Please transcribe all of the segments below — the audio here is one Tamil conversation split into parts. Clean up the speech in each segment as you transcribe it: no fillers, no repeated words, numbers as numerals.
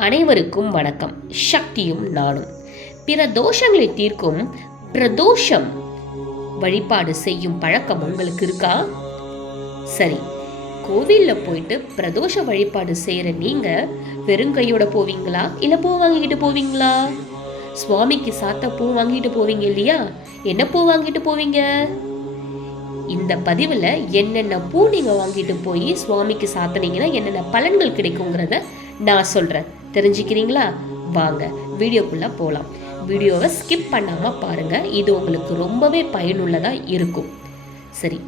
அனைவருக்கும் வணக்கம். சக்தியும் நானும். பிற தோஷங்களை தீர்க்கும் பிரதோஷம் வழிபாடு செய்யும் பழக்கம் உங்களுக்கு இருக்கா? சரி, கோவில்ல போயிட்டு பிரதோஷ வழிபாடு செய்யற நீங்க வெறுங்கையோட போவீங்களா இல்ல பூ வாங்கிட்டு போவீங்களா? சுவாமிக்கு சாத்த பூ வாங்கிட்டு போவீங்க இல்லையா? என்ன பூ வாங்கிட்டு போவீங்க? இந்த பதிவில் என்னென்ன பூ நீங்கள் வாங்கிட்டு போய் சுவாமிக்கு சாத்தினீங்கன்னா என்னென்ன பலன்கள் கிடைக்குங்கிறத நான் சொல்கிறேன். தெரிஞ்சுக்கிறீங்களா? வாங்க வீடியோக்குள்ளே போகலாம். வீடியோவை ஸ்கிப் பண்ணாமல் பாருங்கள். இது உங்களுக்கு ரொம்பவே பயனுள்ளதாக இருக்கும். சரி,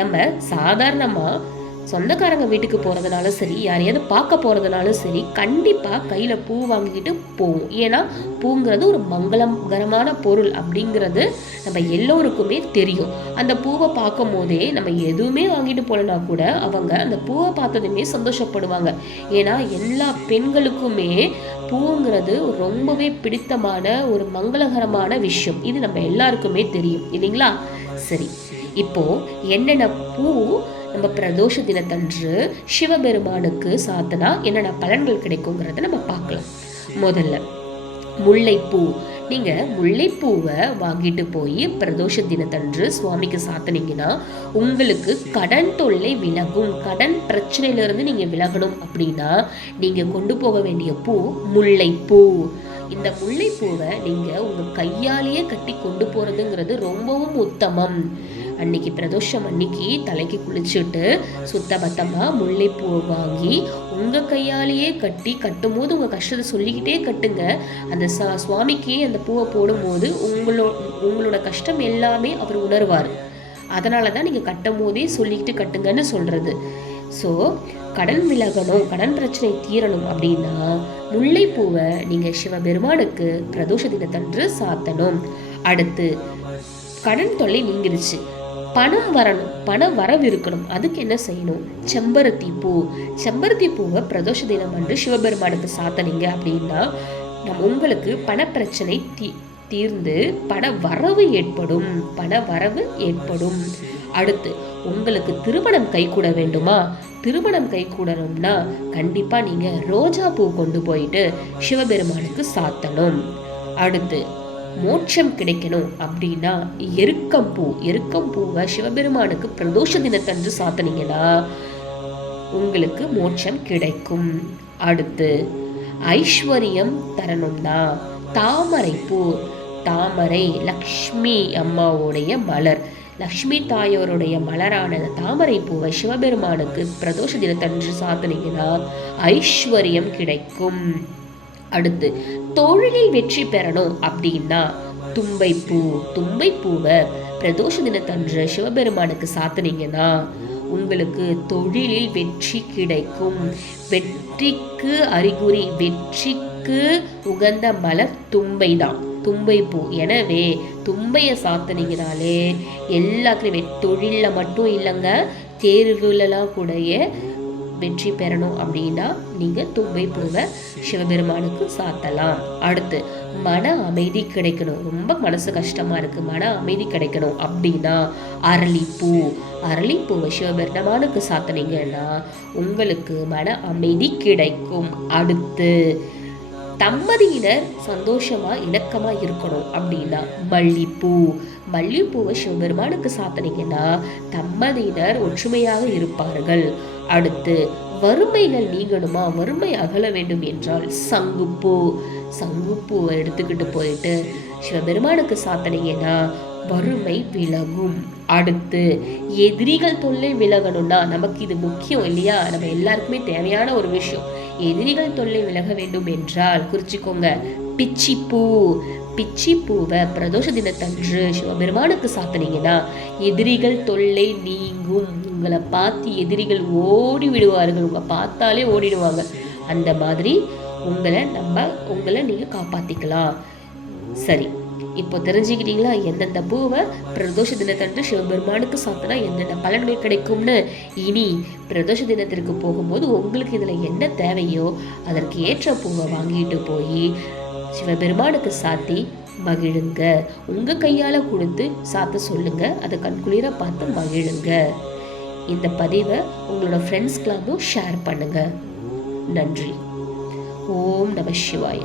நம்ம சாதாரணமாக சொந்தக்காரங்க வீட்டுக்கு போகிறதுனாலும் சரி, யாரையாவது பார்க்க போகிறதுனாலும் சரி, கண்டிப்பாக கையில் பூ வாங்கிட்டு போவோம். ஏன்னா பூங்கிறது ஒரு மங்களகரமான பொருள் அப்படிங்கிறது நம்ம எல்லோருக்குமே தெரியும். அந்த பூவை பார்க்கும் போதே நம்ம எதுவுமே வாங்கிட்டு போகலனா கூட அவங்க அந்த பூவை பார்த்ததுமே சந்தோஷப்படுவாங்க. ஏன்னா எல்லா பெண்களுக்குமே பூங்கிறது ரொம்பவே பிடித்தமான ஒரு மங்களகரமான விஷயம். இது நம்ம எல்லாருக்குமே தெரியும் இல்லைங்களா? சரி, இப்போ என்னென்ன பூ நம்ம பிரதோஷ தினத்தன்று சிவபெருமானுக்கு சாத்தினா என்னென்ன பலன்கள் கிடைக்குங்கிறத நம்ம பார்க்கலாம். முதல்ல முல்லைப்பூ. நீங்க முல்லைப்பூவை வாங்கிட்டு போய் பிரதோஷ தினத்தன்று சுவாமிக்கு சாத்தினீங்கன்னா உங்களுக்கு கடன் தொல்லை விலகும். கடன் பிரச்சனையிலிருந்து நீங்க விலகணும் அப்படின்னா நீங்க கொண்டு போக வேண்டிய பூ முல்லைப்பூ. இந்த முல்லைப்பூவை நீங்க உங்க கையாலேயே கட்டி கொண்டு போறதுங்கிறது ரொம்பவும் உத்தமம். அன்னைக்கு பிரதோஷம் அன்னைக்கு தலைக்கு குளிச்சுட்டு சுத்தபத்தமாக முல்லைப்பூவை வாங்கி உங்கள் கையாலேயே கட்டும் போது உங்கள் கஷ்டத்தை சொல்லிக்கிட்டே கட்டுங்க. அந்த சுவாமிக்கு அந்த பூவை போடும்போது உங்களோட கஷ்டம் எல்லாமே அவர் உணர்வார். அதனால தான் நீங்கள் கட்டும் போதே சொல்லிக்கிட்டு கட்டுங்கன்னு சொல்கிறது. ஸோ கடன் விலகணும், கடன் பிரச்சனை தீரணும் அப்படின்னா முல்லைப்பூவை நீங்கள் சிவபெருமானுக்கு பிரதோஷ தினத்தன்று சாத்தணும். அடுத்து கடன் தொல்லை நீங்கிருச்சு, பணம் வரணும், பண வரவு இருக்கணும். அதுக்கு என்ன செய்யணும்? செம்பருத்தி பூ. செம்பருத்தி பூவை பிரதோஷ தினம் அன்று சிவபெருமானுக்கு சாத்தனீங்க அப்படின்னா உங்களுக்கு பணப்பிரச்சனை தீர்ந்து பண வரவு ஏற்படும். பண வரவு ஏற்படும். அடுத்து உங்களுக்கு திருமணம் கைகூட வேண்டுமா? திருமணம் கைகூடணும்னா கண்டிப்பா நீங்க ரோஜா பூ கொண்டு போயிட்டு சிவபெருமானுக்கு சாத்தணும். அடுத்து மோட்சம் கிடைக்கணும் அப்படின்னா எருக்கம்பூ. எருக்கம்பூவை சிவபெருமானுக்கு பிரதோஷ தினத்தன்று சாத்தினீங்கன்னா உங்களுக்கு மோட்சம் கிடைக்கும். அடுத்து ஐஸ்வர்யம் தரணும்னா தாமரை பூ. தாமரை லக்ஷ்மி அம்மாவுடைய மலர். லக்ஷ்மி தாயோருடைய மலரான தாமரை பூவை சிவபெருமானுக்கு பிரதோஷ தினத்தன்று சாத்தினீங்கன்னா ஐஸ்வர்யம் கிடைக்கும். அடுத்து தொழிலில் வெற்றி பெறணும் அப்படின்னா தும்பைப்பூ. தும்பைப்பூவை பிரதோஷ தினத்தன்று சிவபெருமானுக்கு சாத்தினீங்கன்னா உங்களுக்கு தொழிலில் வெற்றி கிடைக்கும். வெற்றிக்கு அறிகுறி, வெற்றிக்கு உகந்த மலர் தும்பை தான், தும்பைப்பூ. எனவே தும்பையை சாத்தினீங்கனாலே எல்லாத்துலேயுமே தொழிலில் மட்டும் இல்லைங்க, தேர்வுலலாம் கூடயே வெற்றி பெறணும் அப்படின்னா நீங்கள் தும்பை பூவை சிவபெருமானுக்கு சாத்தலாம். அடுத்து மன அமைதி கிடைக்கணும், ரொம்ப மனசு கஷ்டமா இருக்கு, மன அமைதி கிடைக்கணும் அப்படின்னா அரளிப்பூ. அரளிப்பூவை சிவபெருமானுக்கு சாத்தினீங்கன்னா உங்களுக்கு மன அமைதி கிடைக்கும். அடுத்து தம்பதியினர் சந்தோஷமா இணக்கமா இருக்கணும் அப்படின்னா மல்லிப்பூ. மல்லிப்பூவை சிவபெருமானுக்கு சாத்தினீங்கன்னா தம்பதியினர் ஒற்றுமையாக இருப்பார்கள். அடுத்து வறுமைகள் நீங்கணுமா, வறுமை அகல வேண்டும் என்றால் சங்குப்பூ. சங்குப்பூவை எடுத்துக்கிட்டு போயிட்டு சிவபெருமானுக்கு சாத்தினீங்கன்னா வறுமை விலகும். அடுத்து எதிரிகள் தொல்லை விலகணும்னா நமக்கு இது முக்கியம் இல்லையா? நம்ம எல்லாருக்குமே தேவையான ஒரு விஷயம். எதிரிகள் தொல்லை விலக வேண்டும் என்றால் குறிச்சிக்கோங்க, பிச்சிப்பூ. பிச்சிப்பூவை பிரதோஷ தினத்தன்று சிவபெருமானுக்கு சாத்தினீங்கன்னா எதிரிகள் தொல்லை நீங்கும். உங்களை பார்த்து எதிரிகள் ஓடி விடுவார்கள், உங்களை பார்த்தாலே ஓடிடுவாங்க. அந்த மாதிரி உங்களை நீங்கள் காப்பாற்றிக்கலாம். சரி, இப்போ தெரிஞ்சுக்கிட்டீங்களா எந்தெந்த பூவை பிரதோஷ தினத்தன்று சிவபெருமானுக்கு சாத்தினா என்னென்ன பலன்கள் கிடைக்கும்னு? இனி பிரதோஷ தினத்திற்கு போகும்போது உங்களுக்கு இதில் என்ன தேவையோ அதற்கு ஏற்ற பூவை வாங்கிட்டு போய் சிவபெருமானுக்கு சாத்தி மகிழுங்க. உங்கள் கையால் கொடுத்து சாத்த சொல்லுங்க, அதை கண்குளிர பார்த்து மகிழுங்க. இந்த பதிவை உங்களோட ஃப்ரெண்ட்ஸ்க்கெல்லாம் ஷேர் பண்ணுங்க. நன்றி. ஓம் நம சிவாய.